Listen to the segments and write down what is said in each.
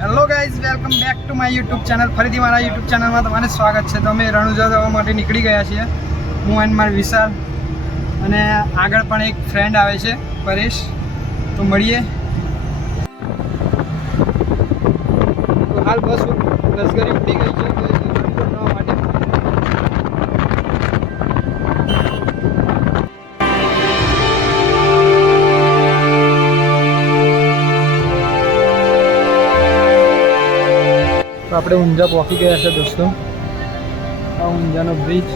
Hello guys, welcome back to my YouTube channel. ફરીથી મારા YouTube ચેનલમાં તમારું સ્વાગત છે. તો અમે રણુજા જવા માટે નીકળી ગયા છીએ, હું અને મારો વિશાલ, અને આગળ પણ એક ફ્રેન્ડ આવે છે, પરેશ. તો મળીએ. તો હાલ બસ લશ્કરી ઉડી ગઈ છે જવા માટે. તો આપણે ઊંઝા પહોંચી ગયા છે દોસ્તો. આ ઊંઝાનો બ્રિજ.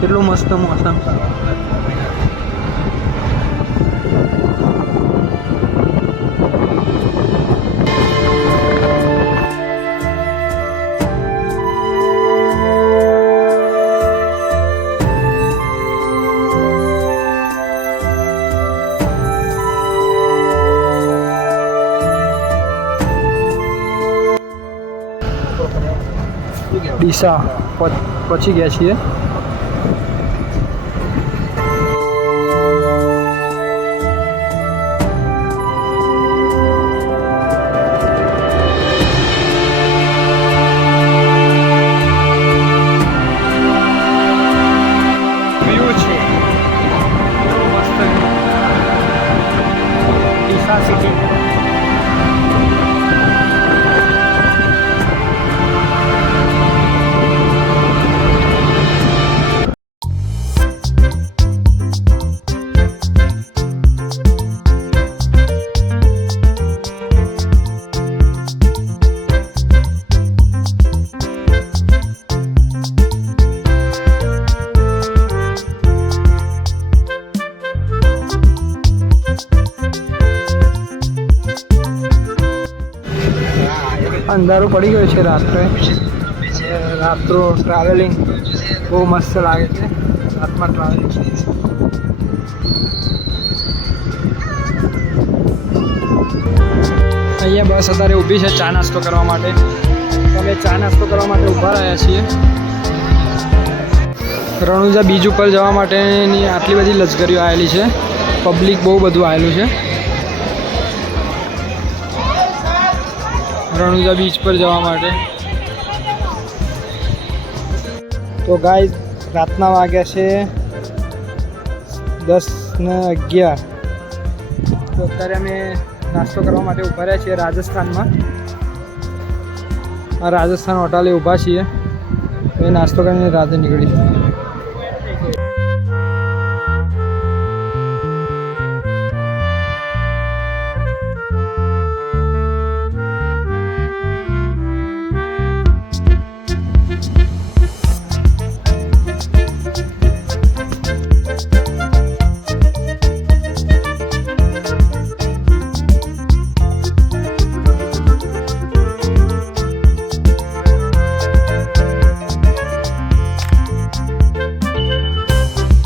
કેટલું મસ્ત મોસમ. ડીસા પહોંચી ગયા છીએ. સિટી અંધારું પડી ગયું છે. રાત્રો ટ્રાવેલિંગ બહુ મસ્ત લાગે છે. રાતમાં ટ્રાવેલિંગ અહીંયા બસ અત્યારે ઊભી છે ચા નાસ્તો કરવા માટે. અમે ચા નાસ્તો કરવા માટે ઊભા રહ્યા છીએ. રણુજા બીચ ઉપર જવા માટેની આટલી બધી લશ્કરીઓ આવેલી છે. પબ્લિક બહુ બધું આવેલું છે રણુજા બીચ પર જવા માટે. તો ગાઈઝ, રાતના વાગ્યા છે 10:11. તો અત્યારે અમે નાસ્તો કરવા માટે ઊભા રહ્યા છીએ રાજસ્થાનમાં. આ રાજસ્થાન હોટલે ઊભા છીએ. એ નાસ્તો કરીને રાતે નીકળીશું.